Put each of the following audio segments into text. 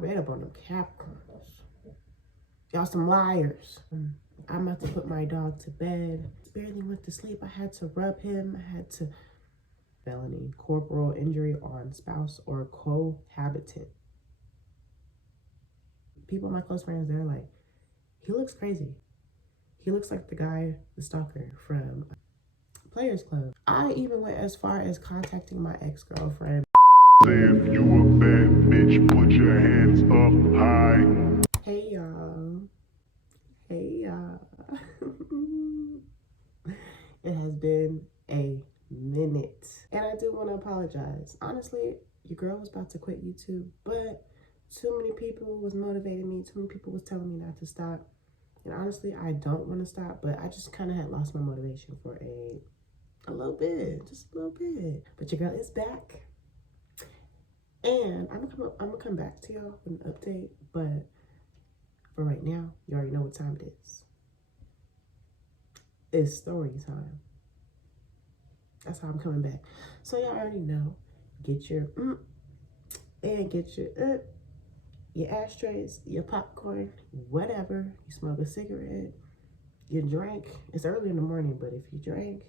read up on them Capricorns. Y'all some liars. I'm about to put my dog to bed. Barely went to sleep. I had to rub him. I had to... Felony, corporal injury on spouse or cohabitant. People, my close friends, they're like, he looks crazy. He looks like the guy, the stalker from Players Club. I even went as far as contacting my ex-girlfriend. If you a bad bitch, put your hands up high. Hey y'all. Hey y'all. It has been a minute. And I do want to apologize. Honestly, your girl was about to quit YouTube, but too many people was motivating me. Too many people was telling me not to stop. And honestly, I don't want to stop, but I just kind of had lost my motivation for a little bit, just a little bit. But your girl is back. And I'm gonna come back to y'all with an update, but for right now, you already know what time it is. It's story time. That's how I'm coming back. So y'all already know. Get your and get your ashtrays, your popcorn, whatever. You smoke a cigarette, you drink. It's early in the morning, but if you drink,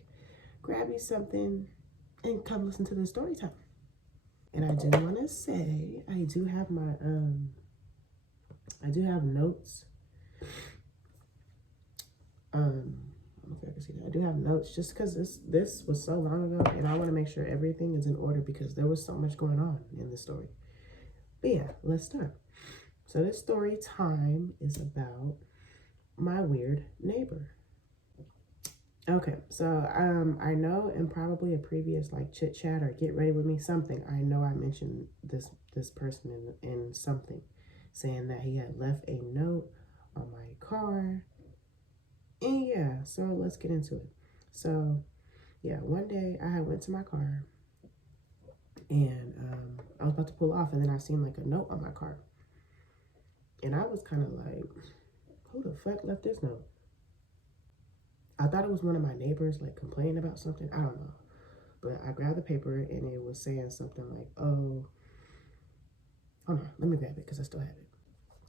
grab you something and come listen to the story time. And I do want to say, I do have my I do have notes. I don't know if I can see that. I do have notes just because this was so long ago, and I want to make sure everything is in order because there was so much going on in this story. But yeah, let's start. So this story time is about my weird neighbor. Okay, so I know in probably a previous like chit chat or get ready with me something, I know I mentioned this person in something, saying that he had left a note on my car. And yeah, so let's get into it. So yeah, one day I had went to my car and I was about to pull off, and then I seen like a note on my car. And I was kind of like, who the fuck left this note? I thought it was one of my neighbors like complaining about something. I don't know. But I grabbed the paper and it was saying something like, oh, hold on, let me grab it because I still have it.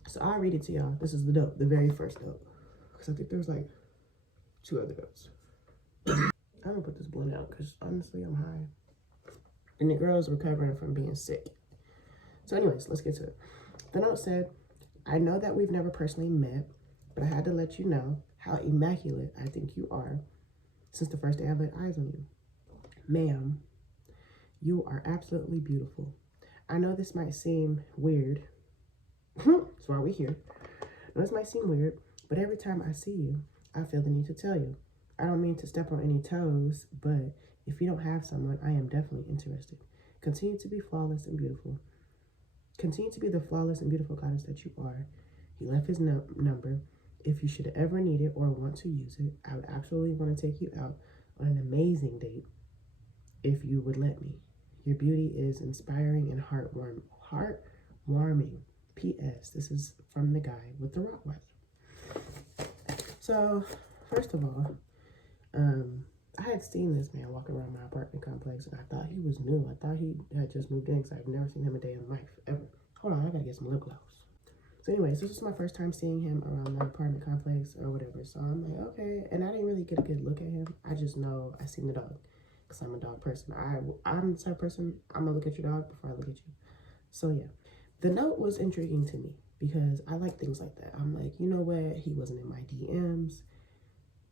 So I'll read it to y'all. This is the note, the very first note. Because I think there's like 2 other notes. I'm gonna put this blunt out because honestly I'm high. And the girl's recovering from being sick. So anyways, let's get to it. The note said, I know that we've never personally met, but I had to let you know how immaculate I think you are since the first day I laid eyes on you. Ma'am, you are absolutely beautiful. I know this might seem weird. That's why we're here. I know this might seem weird, but every time I see you, I feel the need to tell you. I don't mean to step on any toes, but if you don't have someone, I am definitely interested. Continue to be flawless and beautiful. Continue to be the flawless and beautiful goddess that you are. He left his number. If you should ever need it or want to use it, I would absolutely want to take you out on an amazing date if you would let me. Your beauty is inspiring and heartwarming. P.S. This is from the guy with the Rottweiler. So, first of all, I had seen this man walking around my apartment complex, and I thought he was new. I thought he had just moved in because I've never seen him a day in life, ever. Hold on, I gotta get some lip gloss. So anyways, this was my first time seeing him around my apartment complex or whatever. So I'm like, okay. And I didn't really get a good look at him. I just know I seen the dog because I'm a dog person. I'm the type of person, I'm gonna look at your dog before I look at you. So yeah, the note was intriguing to me because I like things like that. I'm like, you know what? He wasn't in my DMs.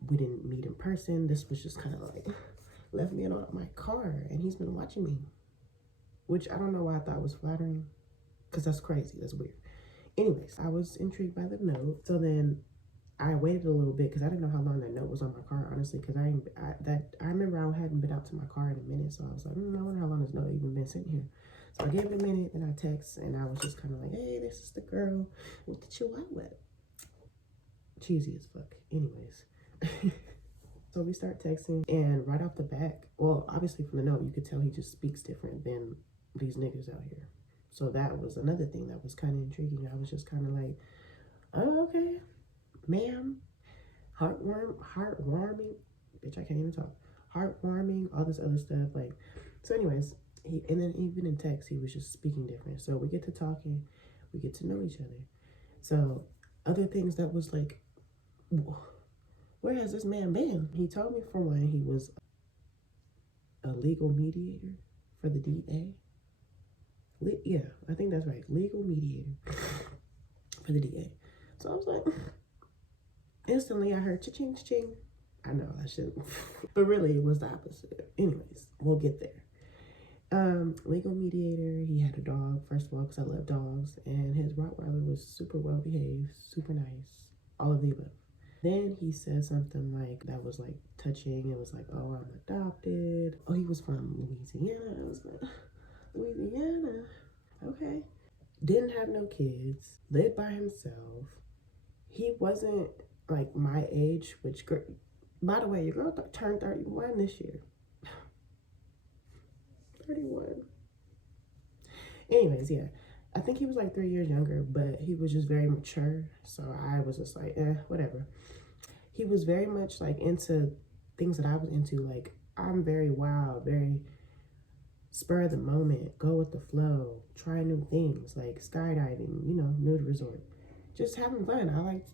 We didn't meet in person. This was just kind of like left me on my car and he's been watching me, which I don't know why I thought was flattering because that's crazy. That's weird. Anyways, I was intrigued by the note. So then I waited a little bit because I didn't know how long that note was on my car, honestly, because I remember I hadn't been out to my car in a minute. So I was like, I wonder how long this note even been sitting here. So I gave it a minute and I text and I was just kind of like, hey, this is the girl with the chihuahua. Cheesy as fuck. Anyways. So we start texting and right off the back, well, obviously from the note, you could tell he just speaks different than these niggas out here. So that was another thing that was kind of intriguing. I was just kind of like, oh, okay, ma'am, heartwarming, bitch, I can't even talk. Heartwarming, all this other stuff. Like, so anyways, and then even in text, he was just speaking different. So we get to talking. We get to know each other. So other things that was like, where has this man been? He told me for one, he was a legal mediator for the DA. Yeah, I think that's right. Legal mediator for the DA. So I was like, instantly I heard cha-ching, cha-ching. I know I shouldn't, but really it was the opposite. Anyways, we'll get there. Legal mediator, he had a dog, first of all, because I love dogs, and his Rottweiler was super well behaved, super nice, all of the above. Then he said something like that was like touching. It was like, oh, I'm adopted. Oh, he was from Louisiana. I was like, Louisiana, okay. Didn't have no kids, lived by himself. He wasn't like my age, which, by the way, your girl turned 31 this year. 31. Anyways, yeah. I think he was like 3 years younger, but he was just very mature. So I was just like, whatever. He was very much like into things that I was into. Like, I'm very wild, very spur of the moment, go with the flow, try new things like skydiving, nude resort. Just having fun. I like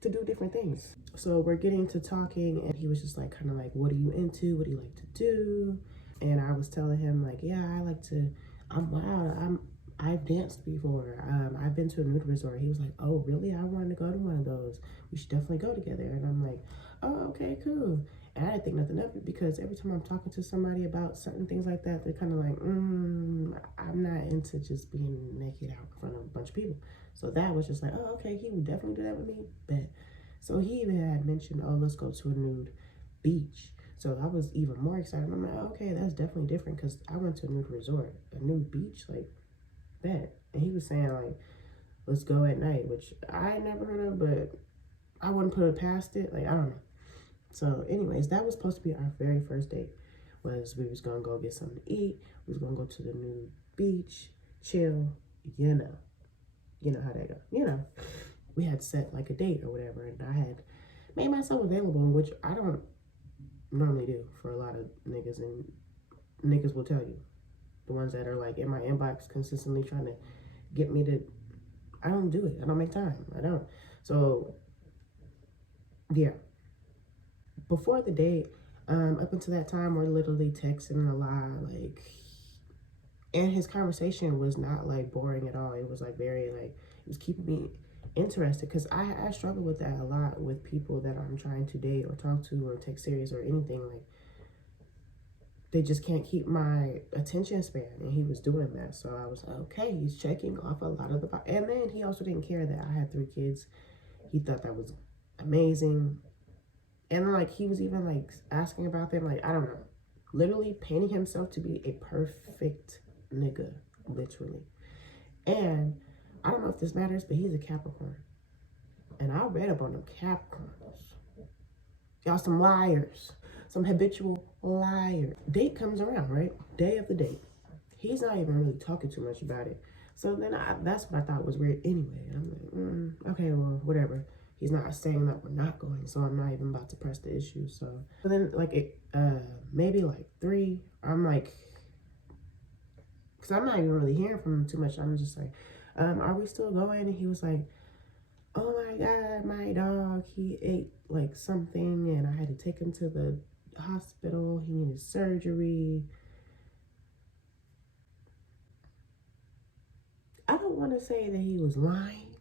to do different things. So we're getting to talking, and he was just like, kind of like, what are you into? What do you like to do? And I was telling him like, yeah, I'm wild. I've danced before. I've been to a nude resort. He was like, oh, really? I wanted to go to one of those. We should definitely go together. And I'm like, oh, okay, cool. And I didn't think nothing of it, because every time I'm talking to somebody about certain things like that, they're kind of like, I'm not into just being naked out in front of a bunch of people. So that was just like, oh, okay, he would definitely do that with me. But so he even had mentioned, oh, let's go to a nude beach. So I was even more excited. I'm like, okay, that's definitely different, because I went to a nude resort, a nude beach, like that. And he was saying like, let's go at night, which I never heard of, but I wouldn't put it past it. Like, I don't know. So anyways, that was supposed to be our very first date. Was we was gonna go get something to eat. We was gonna go to the nude beach, chill, you know how that go. We had set like a date or whatever, and I had made myself available, which I don't normally do for a lot of niggas, and niggas will tell you, the ones that are like in my inbox consistently trying to get me to, I don't do it. I don't make time. I don't. So yeah, before the date, up until that time, we're literally texting a lot, like, and his conversation was not like boring at all. It was like very like, it was keeping me interested, because I struggle with that a lot with people that I'm trying to date or talk to or take serious or anything. Like, they just can't keep my attention span, and he was doing that. So I was like, okay, he's checking off a lot of the, and then he also didn't care that I had 3 kids. He thought that was amazing. And like, he was even like asking about them, like, I don't know, literally painting himself to be a perfect nigga, literally. And I don't know if this matters, but he's a Capricorn. And I read up on them Capricorns. Y'all some liars. Some habitual liars. Date comes around, right? Day of the date. He's not even really talking too much about it. So then that's what I thought was weird anyway. I'm like, okay, well, whatever. He's not saying that we're not going, so I'm not even about to press the issue. So then like maybe like 3, I'm like, because I'm not even really hearing from him too much. I'm just like, are we still going? And he was like, oh my God, my dog, he ate like something, and I had to take him to the hospital. He needed surgery. I don't want to say that he was lying,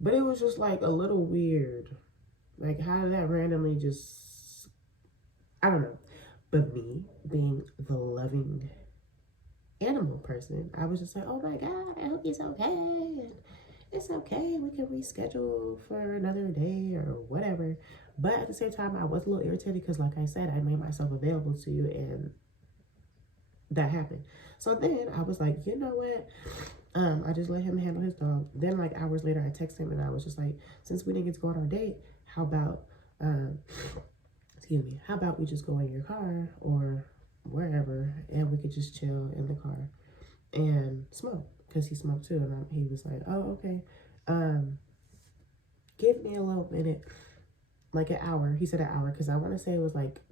but it was just like a little weird. Like, how did that randomly just, I don't know. But me being the loving animal person, I was just like, oh my God, I hope he's okay. And it's okay, we can reschedule for another day or whatever. But at the same time, I was a little irritated, because like I said, I made myself available to you, and that happened. So then I was like, you know what? I just let him handle his dog. Then like hours later, I texted him, and I was just like, since we didn't get to go on our date, how about, excuse me, how about we just go in your car or wherever, and we could just chill in the car and smoke, because he smoked too. And he was like, oh, okay. Give me a little minute, like an hour. He said an hour, because I want to say it was like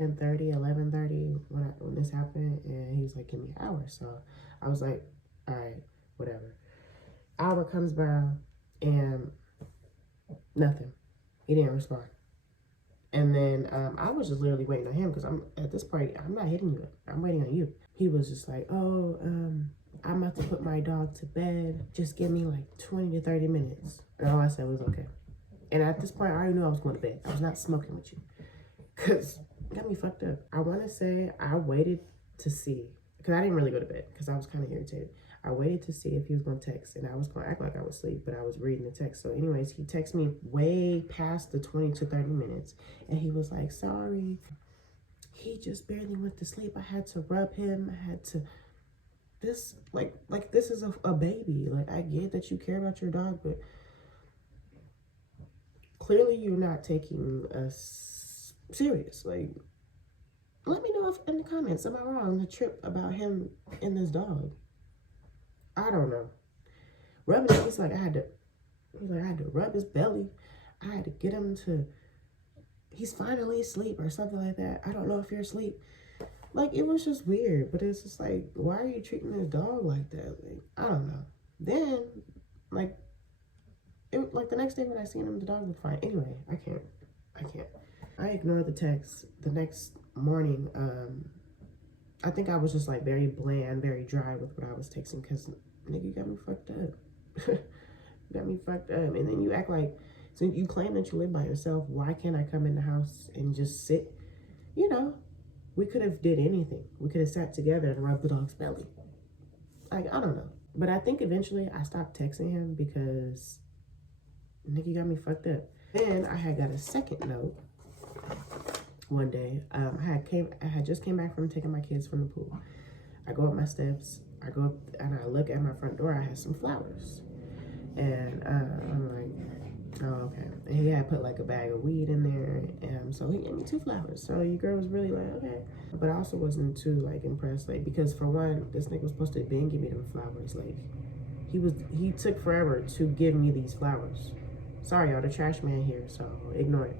10:30, 11:30 when this happened. And he was like, give me an hour. So I was like, all right, whatever. Hour comes by and nothing. He didn't respond. And then I was just literally waiting on him because I'm at this point, I'm not hitting you. I'm waiting on you. He was just like, oh, I'm about to put my dog to bed. Just give me like 20 to 30 minutes. And all I said was okay. And at this point, I already knew I was going to bed. I was not smoking with you because it got me fucked up. I want to say I waited to see, because I didn't really go to bed because I was kind of irritated. I waited to see if he was going to text, and I was going to act like I was asleep, but I was reading the text. So anyways, he texted me way past the 20 to 30 minutes, and he was like, sorry, he just barely went to sleep. I had to rub him. I had to, this, like this is a baby. Like, I get that you care about your dog, but clearly you're not taking us serious. Like, let me know if in the comments, am I wrong? The trip about him and this dog. I don't know. Rubbing it, he's like I had to rub his belly. I had to get him to, he's finally asleep or something like that. I don't know if you're asleep. Like, it was just weird, but it's just like, why are you treating this dog like that? Like, I don't know. Then, like the next day when I seen him, the dog looked fine. Anyway, I can't. I ignored the text. The next morning, I think I was just like very bland, very dry with what I was texting because, nigga, you got me fucked up. You got me fucked up. And then you act like, so you claim that you live by yourself. Why can't I come in the house and just sit? You know, we could have did anything. We could have sat together and rubbed the dog's belly. Like, I don't know. But I think eventually I stopped texting him because, nigga, you got me fucked up. Then I had got a second note one day. I had just came back from taking my kids from the pool. I go up my steps. I go up and I look at my front door. I had some flowers, and I'm like, oh, okay. And he had put like a bag of weed in there, and so he gave me 2 flowers. So your girl was really like, okay, but I also wasn't too like impressed, like, because for one, this nigga was supposed to give me them flowers. Like, he took forever to give me these flowers. Sorry, y'all, the trash man here, so ignore it.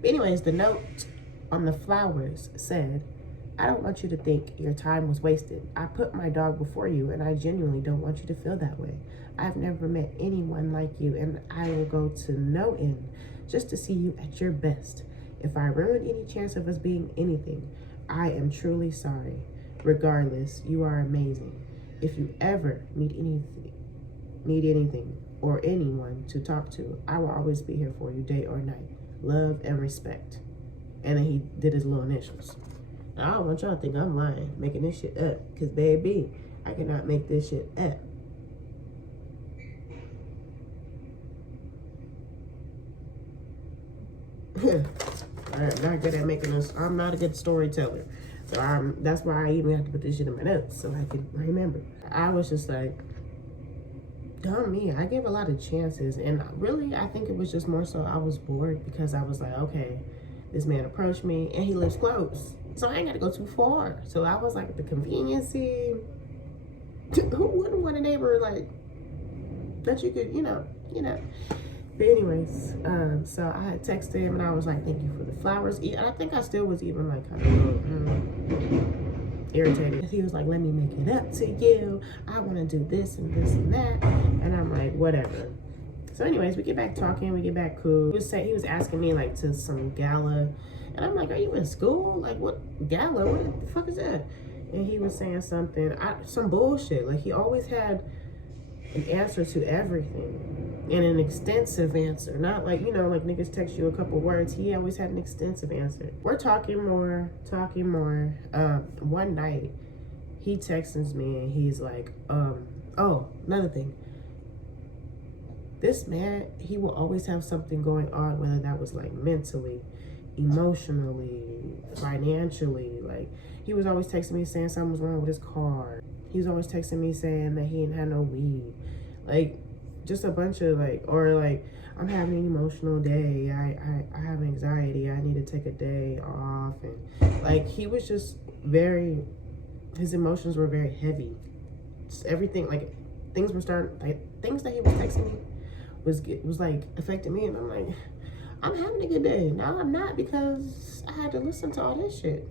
But anyways, the note on the flowers said, I don't want you to think your time was wasted. I put my dog before you, and I genuinely don't want you to feel that way. I've never met anyone like you, and I will go to no end just to see you at your best. If I ruined any chance of us being anything, I am truly sorry. Regardless, you are amazing. If you ever need anything or anyone to talk to, I will always be here for you, day or night. Love and respect. And then he did his little initials. Now, I don't want y'all to think I'm lying, making this shit up. Because, baby, I cannot make this shit up. I'm not good at making this. I'm not a good storyteller. So that's why I even have to put this shit in my notes so I can remember. I was just like, dumb me. I gave a lot of chances. And really, I think it was just more so I was bored because I was like, okay, this man approached me and he lives close. So I ain't got to go too far. So I was like at the conveniency. Who wouldn't want a neighbor like that you could, you know. But anyways, so I had texted him and I was like, thank you for the flowers. And I think I still was even like kind of irritated. He was like, let me make it up to you. I want to do this and this and that. And I'm like, whatever. So anyways, we get back talking, we get back cool. He was asking me like to some gala. And I'm like, are you in school? Like, what gala? What the fuck is that? And he was saying something, some bullshit. Like, he always had an answer to everything. And an extensive answer. Not like, you know, like niggas text you a couple words. He always had an extensive answer. We're talking more. One night, he texts me and he's like, oh, another thing. This man, he will always have something going on, whether that was like mentally, emotionally, financially. Like, he was always texting me saying something was wrong with his car. He was always texting me saying that he didn't have no weed. Like, just a bunch of like, or like, I'm having an emotional day. I have anxiety. I need to take a day off. And like, he was just his emotions were very heavy. Just everything, like, things that he was texting me was like affecting me. And I'm like, I'm having a good day. No, I'm not, because I had to listen to all this shit.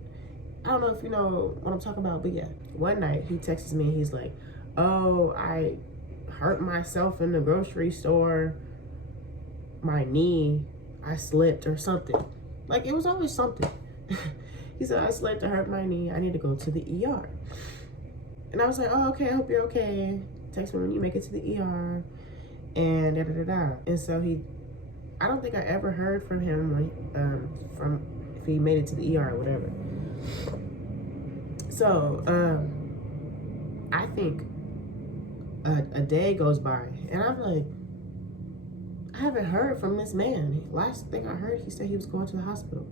I don't know if you know what I'm talking about, but yeah. One night he texts me, he's like, oh, I hurt myself in the grocery store, my knee, I slipped or something. Like, it was always something. He said, I slipped, I hurt my knee, I need to go to the ER. And I was like, oh, okay, I hope you're okay. Text me when you make it to the ER. And da-da-da-da. And so I don't think I ever heard from him from if he made it to the ER or whatever. So, I think a day goes by, and I'm like, I haven't heard from this man. Last thing I heard, he said he was going to the hospital.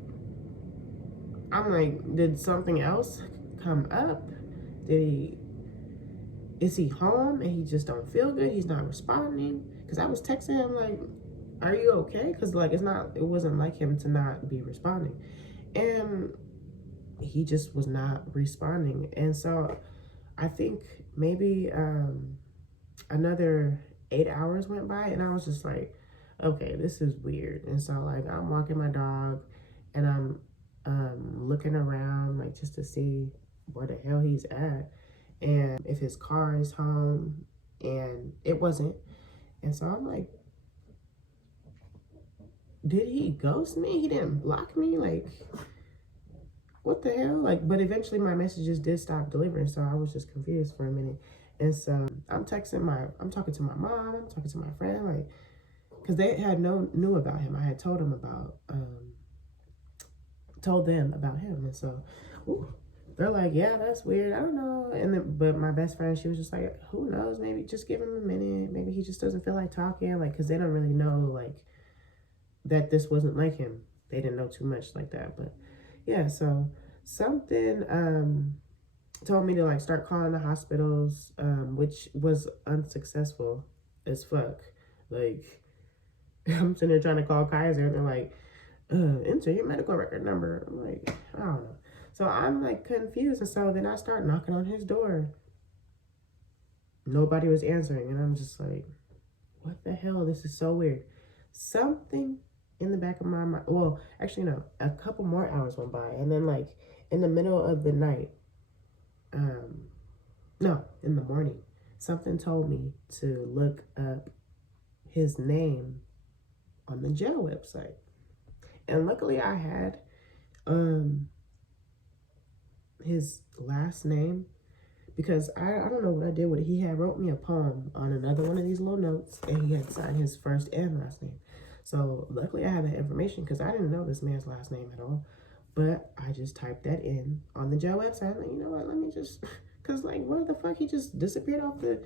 I'm like, did something else come up? Is he home and he just don't feel good? He's not responding? Because I was texting him like, are you okay? Because like, it wasn't like him to not be responding. And he just was not responding. And so I think maybe another 8 hours went by, and I was just like, okay, this is weird. And so like, I'm walking my dog and I'm looking around like just to see where the hell he's at and if his car is home, and it wasn't. And so I'm like, did he ghost me? He didn't block me? Like, what the hell? Like, but eventually my messages did stop delivering, so I was just confused for a minute. And so I'm talking to my mom, I'm talking to my friend, like, because they had knew about him. I had told them about him. And so they're like, yeah, that's weird, I don't know. And then, but my best friend, she was just like, who knows, maybe just give him a minute, maybe he just doesn't feel like talking, like, because they don't really know like that this wasn't like him. They didn't know too much like that. But yeah, so something told me to like start calling the hospitals, which was unsuccessful as fuck. Like, I'm sitting there trying to call Kaiser, and they're like, enter your medical record number. I'm like, I don't know. So I'm like confused. And so then I start knocking on his door. Nobody was answering. And I'm just like, what the hell? This is so weird. Something in the back of my mind. Well, actually, no. A couple more hours went by. And then like in the middle of the night, no, in the morning, something told me to look up his name on the jail website. And luckily I had his last name, because I don't know what I did with it. He had wrote me a poem on another one of these little notes, and he had signed his first and last name. So luckily I had that information, because I didn't know this man's last name at all. But I just typed that in on the jail website. I'm like, you know what, let me just, because like, what the fuck, he just disappeared off the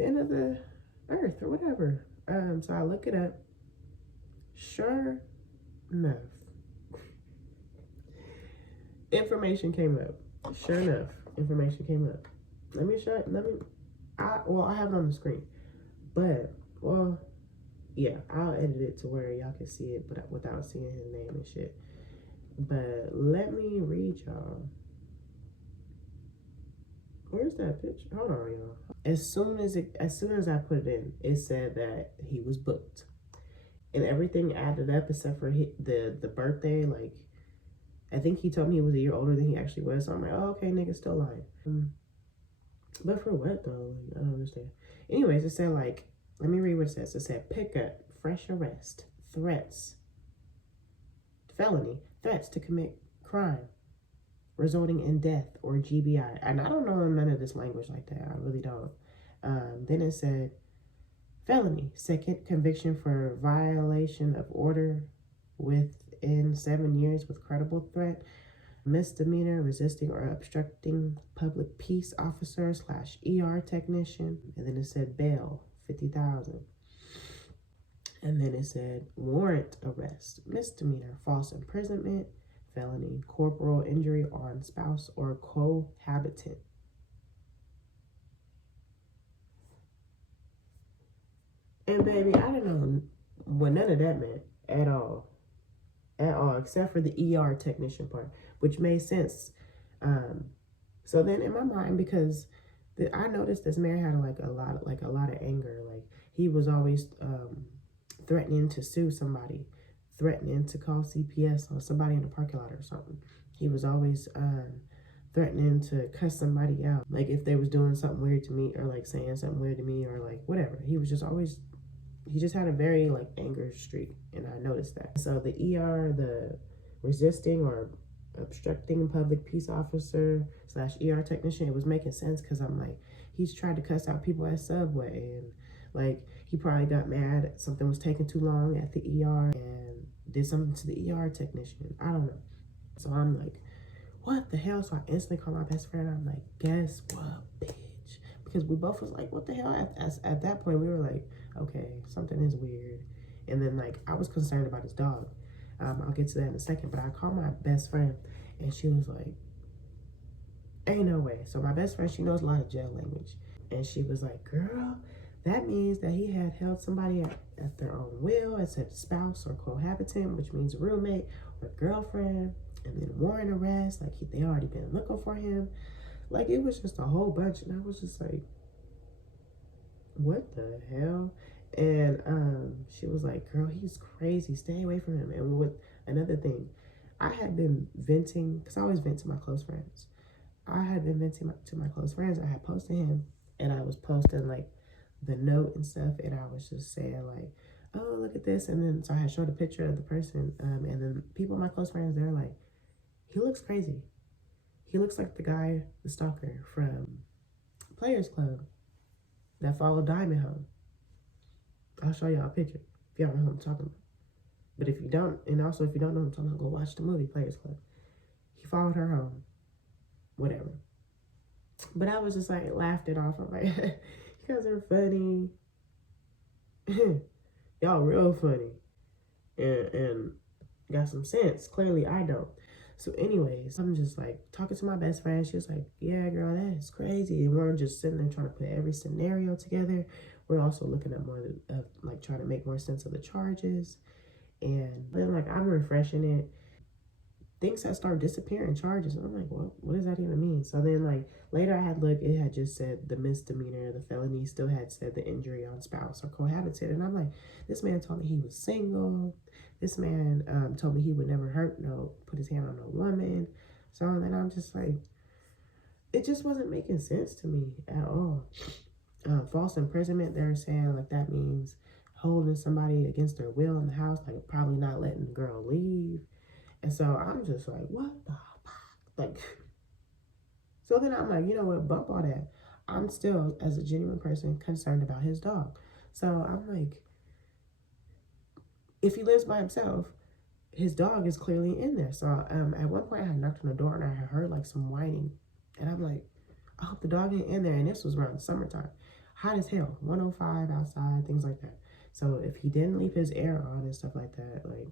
end of the earth or whatever. So I look it up. Sure enough, information came up. Sure enough, information came up. I have it on the screen. But, well, yeah, I'll edit it to where y'all can see it, but without seeing his name and shit. But let me read y'all. Where's that picture? Hold on, y'all. As soon as I put it in, it said that he was booked. And everything added up except for the birthday. Like, I think he told me he was a year older than he actually was. So I'm like, oh, okay, nigga, still lying. But for what, though? Like, I don't understand. Anyways, it said, like, let me read what it says. It said, pickup, fresh arrest, threats, felony, threats to commit crime, resulting in death or GBI. And I don't know none of this language like that. I really don't. Then it said, felony, second conviction for violation of order within 7 years with credible threat, misdemeanor, resisting or obstructing public peace officer / ER technician. And then it said bail, $50,000. And then it said warrant arrest, misdemeanor, false imprisonment, felony, corporal injury on spouse or cohabitant. And baby, I didn't know what none of that meant at all, except for the ER technician part, which made sense. So then in my mind, because I noticed this man had a lot of anger. Like, he was always threatening to sue somebody, threatening to call CPS on somebody in the parking lot or something. He was always threatening to cuss somebody out, like if they was doing something weird to me or like saying something weird to me or like whatever. He was just always, he just had a very like anger streak, and I noticed that. So the the resisting or obstructing public peace officer / technician, it was making sense because I'm like, he's tried to cuss out people at Subway, and like he probably got mad something was taking too long at the and did something to the technician. I don't know. So I'm like, what the hell? So I instantly called my best friend. I'm like, guess what, bitch? Because we both was like, what the hell? At that point, we were like, okay, something is weird. And then like, I was concerned about his dog. I'll get to that in a second. But I called my best friend, and she was like, ain't no way. So my best friend, she knows a lot of jail language. And she was like, girl, that means that he had held somebody at their own will as a spouse or cohabitant, which means roommate or girlfriend, and then warrant arrest. Like they already been looking for him. Like it was just a whole bunch. And I was just like, what the hell? And she was like, girl, he's crazy. Stay away from him. And with another thing, I had been venting, because I always vent to my close friends. I had been venting to my close friends. I had posted him, and I was posting like the note and stuff, and I was just saying like, oh, look at this. And then so I had showed a picture of the person, and then people, my close friends, they're like, he looks crazy. He looks like the guy, the stalker from Players Club that followed Diamond home. I'll show y'all a picture if y'all know who I'm talking about. But if you don't, and also if you don't know who I'm talking about, go watch the movie Players Club. He followed her home. Whatever. But I was just like, laughed it off. I'm like, you guys are funny. Y'all real funny. And got some sense. Clearly I don't. So anyways, I'm just like talking to my best friend. She was like, yeah, girl, that is crazy. And we're just sitting there trying to put every scenario together. We're also looking at more of like trying to make more sense of the charges. And then like I'm refreshing it. Things that start disappearing, charges. And I'm like, well, what does that even mean? So then like later I had looked, it had just said the misdemeanor, the felony still had said the injury on spouse or cohabitant. And I'm like, this man told me he was single. This man told me he would never put his hand on a woman. So then I'm just like, it just wasn't making sense to me at all. False imprisonment, they're saying like that means holding somebody against their will in the house, like probably not letting the girl leave. And so I'm just like, what the fuck? Like, so then I'm like, you know what, bump all that. I'm still, as a genuine person, concerned about his dog. So I'm like, if he lives by himself, his dog is clearly in there. So at one point I had knocked on the door and I had heard like some whining. And I'm like, I hope the dog ain't in there. And this was around the summertime. Hot as hell, 105 outside, things like that. So if he didn't leave his air on and stuff like that, like,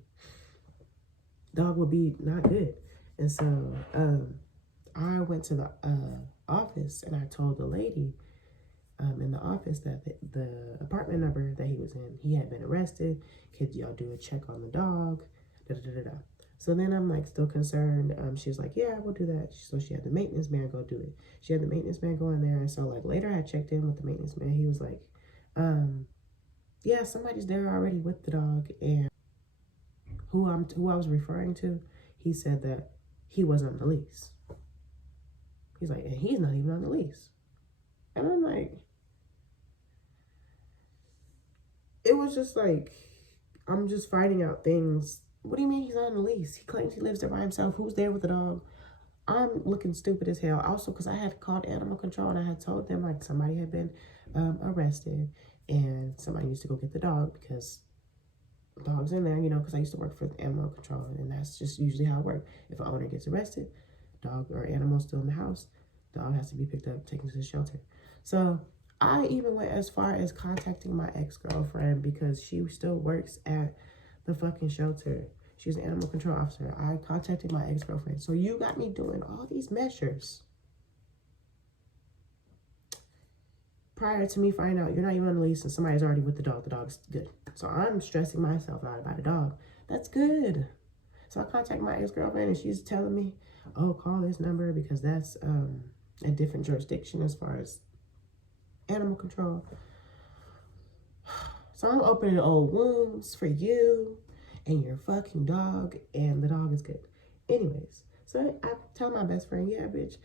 dog would be not good. And so I went to the office and I told the lady in the office that the apartment number that he was in, he had been arrested. Could y'all do a check on the dog? So then I'm like still concerned. She was like, yeah, we'll do that. So she had the maintenance man go do it. She had the maintenance man go in there. And so like later I checked in with the maintenance man. He was like, yeah, somebody's there already with the dog. And who I was referring to, he said that he wasn't on the lease. He's like, and he's not even on the lease. And I'm like, it was just like, I'm just finding out things. What do you mean he's on the lease? He claims he lives there by himself. Who's there with the dog? I'm looking stupid as hell. Also, because I had called animal control and I had told them like somebody had been arrested and somebody used to go get the dog because dog's in there, you know, because I used to work for the animal control, and that's just usually how it works. If an owner gets arrested, dog or animal still in the house, dog has to be picked up, taken to the shelter. So I even went as far as contacting my ex-girlfriend because she still works at the fucking shelter. She's an animal control officer. I contacted my ex-girlfriend. So you got me doing all these measures prior to me finding out you're not even on the lease and somebody's already with the dog. The dog's good. So I'm stressing myself out about a dog. That's good. So I contact my ex-girlfriend and she's telling me, oh, call this number because that's a different jurisdiction as far as animal control. So I'm opening old wounds for you and your fucking dog, and the dog is good. Anyways, So I tell my best friend, yeah, bitch,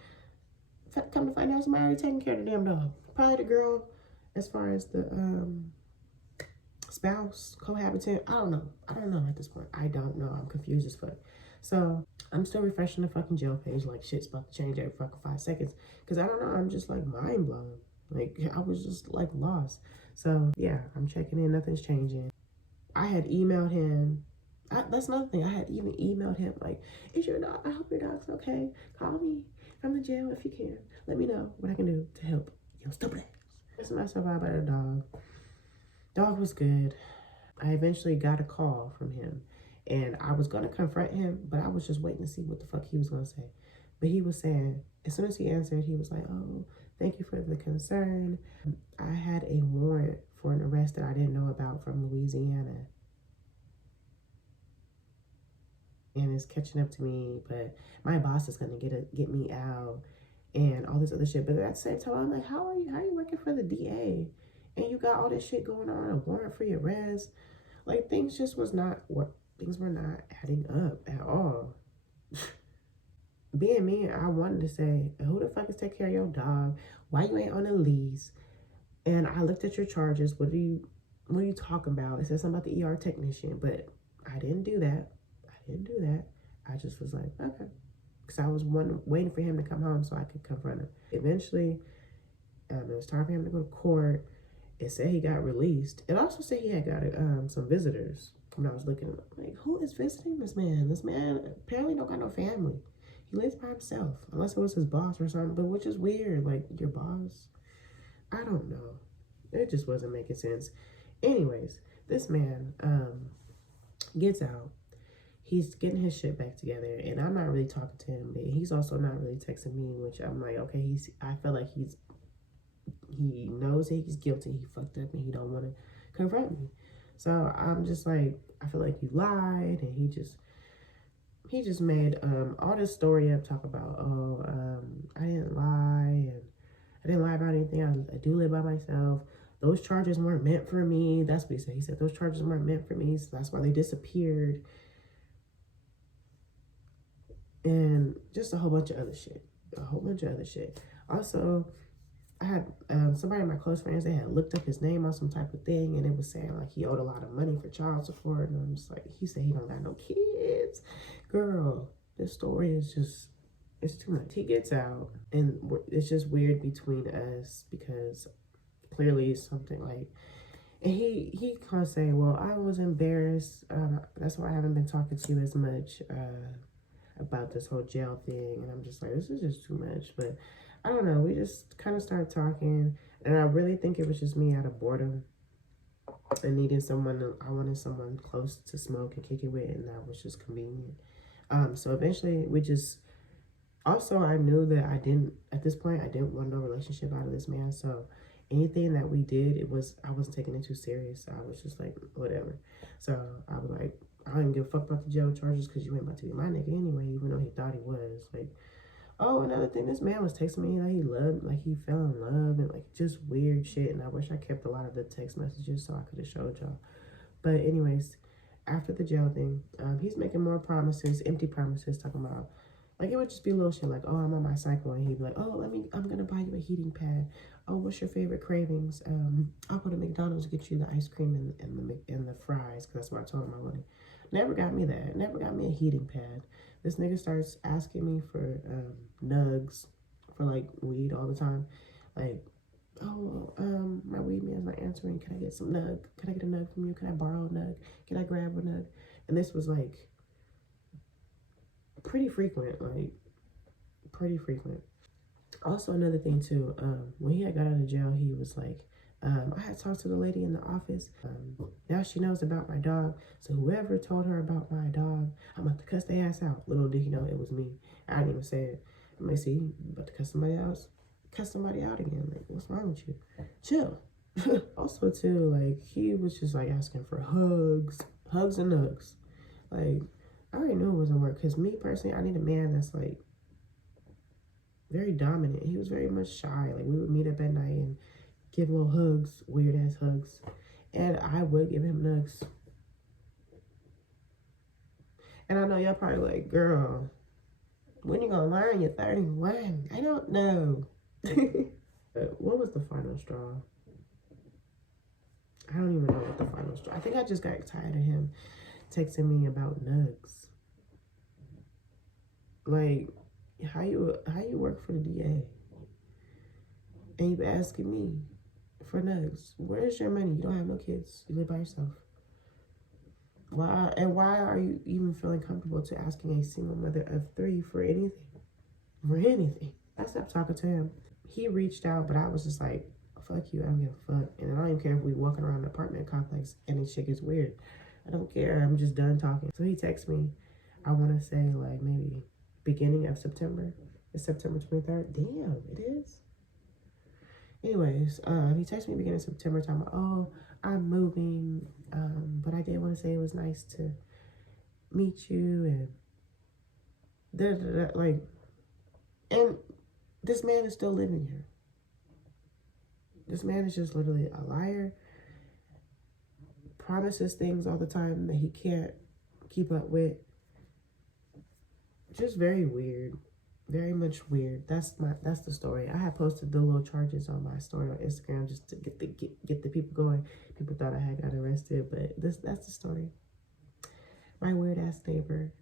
come to find out somebody already taking care of the damn dog. Probably the girl, as far as the spouse, cohabitant. I don't know at this point. I don't know. I'm confused as fuck. So I'm still refreshing the fucking jail page like shit's about to change every fucking 5 seconds. Cause I don't know. I'm just like mind blown. Like I was just like lost. So yeah, I'm checking in. Nothing's changing. I had emailed him. That's another thing. I had even emailed him like, "Is your dog? I hope your dog's okay. Call me from the jail if you can. Let me know what I can do to help your stupid ass." That's myself out about the dog. Dog was good. I eventually got a call from him, and I was gonna confront him, but I was just waiting to see what the fuck he was gonna say. But he was saying, as soon as he answered, he was like, "Oh, thank you for the concern. I had a warrant for an arrest that I didn't know about from Louisiana, and it's catching up to me, but my boss is gonna get me out and all this other shit." But at the same time, I'm like, how are you working for the DA and you got all this shit going on, a warrant for your arrest? Like things just was not what things were not adding up at all. Being me, I wanted to say, who the fuck is taking care of your dog? Why you ain't on a lease? And I looked at your charges. What are you talking about? It says something about the ER technician, but I didn't do that. I just was like, okay. Because I was waiting for him to come home so I could confront him. Eventually, it was time for him to go to court. It said he got released. It also said he had got some visitors. When I was looking, like, who is visiting this man? This man apparently don't got no family. He lives by himself, unless it was his boss or something. But which is weird, like your boss. I don't know. It just wasn't making sense. Anyways, this man gets out. He's getting his shit back together, and I'm not really talking to him. But he's also not really texting me, which I'm like, okay. I feel like he knows that he's guilty. He fucked up, and he don't want to confront me. So I'm just like, I feel like you lied, and he just made all this story up, talk about, I didn't lie, and I didn't lie about anything. I do live by myself. Those charges weren't meant for me. That's what he said. He said those charges weren't meant for me, so that's why they disappeared. And just a whole bunch of other shit. Also, I had somebody in my close friends, they had looked up his name on some type of thing, and it was saying like he owed a lot of money for child support. And I'm just like, he said he don't got no kids. Girl, this story is just, it's too much. He gets out, and it's just weird between us because clearly it's something like, and he kind of saying, well, I was embarrassed. That's why I haven't been talking to you as much about this whole jail thing. And I'm just like, this is just too much. But I don't know. We just kind of started talking, and I really think it was just me out of boredom and needing someone. I wanted someone close to smoke and kick it with, and that was just convenient. So eventually we just, also I knew that at this point I didn't want no relationship out of this man. So anything that we did, I wasn't taking it too serious. I was just like, whatever. So I was like, I don't even give a fuck about the jail charges because you ain't about to be my nigga anyway, even though he thought he was. Like, oh, another thing, this man was texting me like he fell in love and like just weird shit. And I wish I kept a lot of the text messages so I could have showed y'all. But anyways, after the jail thing, he's making more promises, empty promises, talking about, like, it would just be little shit like, oh, I'm on my cycle, and he'd be like, oh, I'm gonna buy you a heating pad. Oh, what's your favorite cravings? I'll go to McDonald's to get you the ice cream and the fries, because that's what I told him I wanted. Never got me that. Never got me a heating pad. This nigga starts asking me for nugs for like weed all the time. Like, oh, my weed man's not answering. Can I get some nug? Can I get a nug from you? Can I borrow a nug? Can I grab a nug? And this was like pretty frequent. Also, another thing too, when he had got out of jail, he was like, I had talked to the lady in the office. Now she knows about my dog. So whoever told her about my dog, I'm about to cuss their ass out. Little did he know it was me. I didn't even say it. I may see, about to cuss somebody out again. Like, what's wrong with you? Chill. Also too, like, he was just like asking for hugs and nugs. Like, I already knew it wasn't work. Because me personally, I need a man that's like very dominant. He was very much shy. Like, we would meet up at night and give little hugs, weird ass hugs, and I would give him nugs. And I know y'all probably like, girl, When you gonna learn? You're 31. I don't know. What was the final straw? I don't even know what the final straw. I think I just got tired of him texting me about nugs. Like, how you work for the DA and you asking me for nugs? Where's your money? You don't have no kids. You live by yourself. Why are you even feeling comfortable to asking a single mother of 3 for anything? For anything. I stopped talking to him. He reached out, but I was just like, fuck you, I don't give a fuck. And I don't even care if we walking around the apartment complex and this shit gets weird. I don't care. I'm just done talking. So he texts me, I want to say like maybe beginning of September. It's September 23rd. Damn, it is. Anyways, he texted me beginning of September, talking about, oh, I'm moving, but I did want to say it was nice to meet you, and like, and this man is still living here. This man is just literally a liar, promises things all the time that he can't keep up with. Just very weird. Very much weird. That's the story. I had posted the little charges on my story on Instagram just to get the people going. People thought I had got arrested, but that's the story. My weird ass neighbor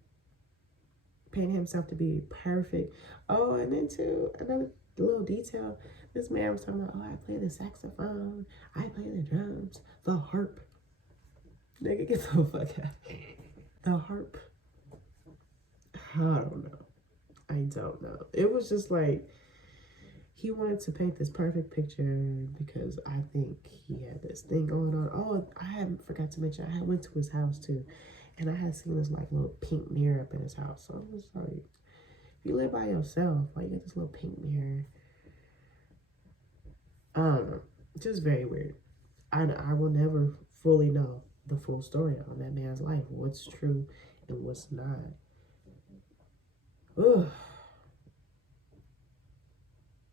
painted himself to be perfect. Oh, and then too, another little detail. This man was talking about, oh, I play the saxophone, I play the drums, the harp. Nigga, get the fuck out. The harp. I don't know. I don't know. It was just like, he wanted to paint this perfect picture because I think he had this thing going on. Oh, I forgot to mention, I went to his house too, and I had seen this like little pink mirror up in his house. So I was like, if you live by yourself, why you got this little pink mirror? I don't know. Just very weird. I will never fully know the full story on that man's life. What's true and what's not. Ugh.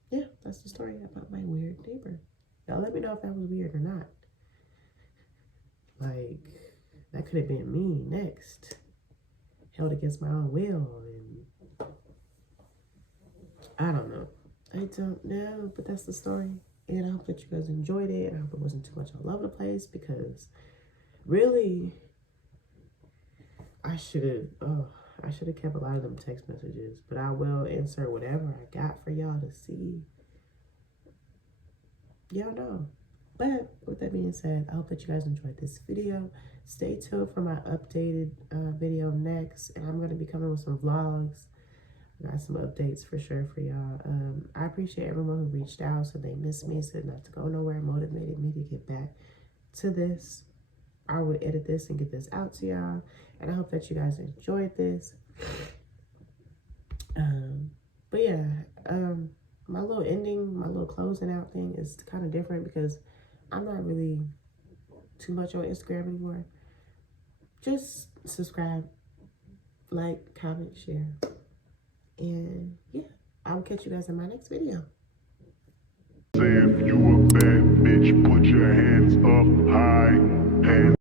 Yeah, that's the story about my weird neighbor. Now let me know if that was weird or not. Like, that could have been me next. Held against my own will, and I don't know. I don't know, but that's the story. And I hope that you guys enjoyed it. And I hope it wasn't too much all over the place, because really, I should have kept a lot of them text messages, but I will insert whatever I got for y'all to see. Y'all know. But with that being said, I hope that you guys enjoyed this video. Stay tuned for my updated video next, and I'm going to be coming with some vlogs. I got some updates for sure for y'all. I appreciate everyone who reached out, so they missed me, said not to go nowhere, motivated me to get back to this. I will edit this and get this out to y'all, and I hope that you guys enjoyed this. But yeah, my little ending, my little closing out thing is kind of different because I'm not really too much on Instagram anymore. Just subscribe, like, comment, share, and yeah, I'll catch you guys in my next video. Say if you a bad bitch, put your hands up high.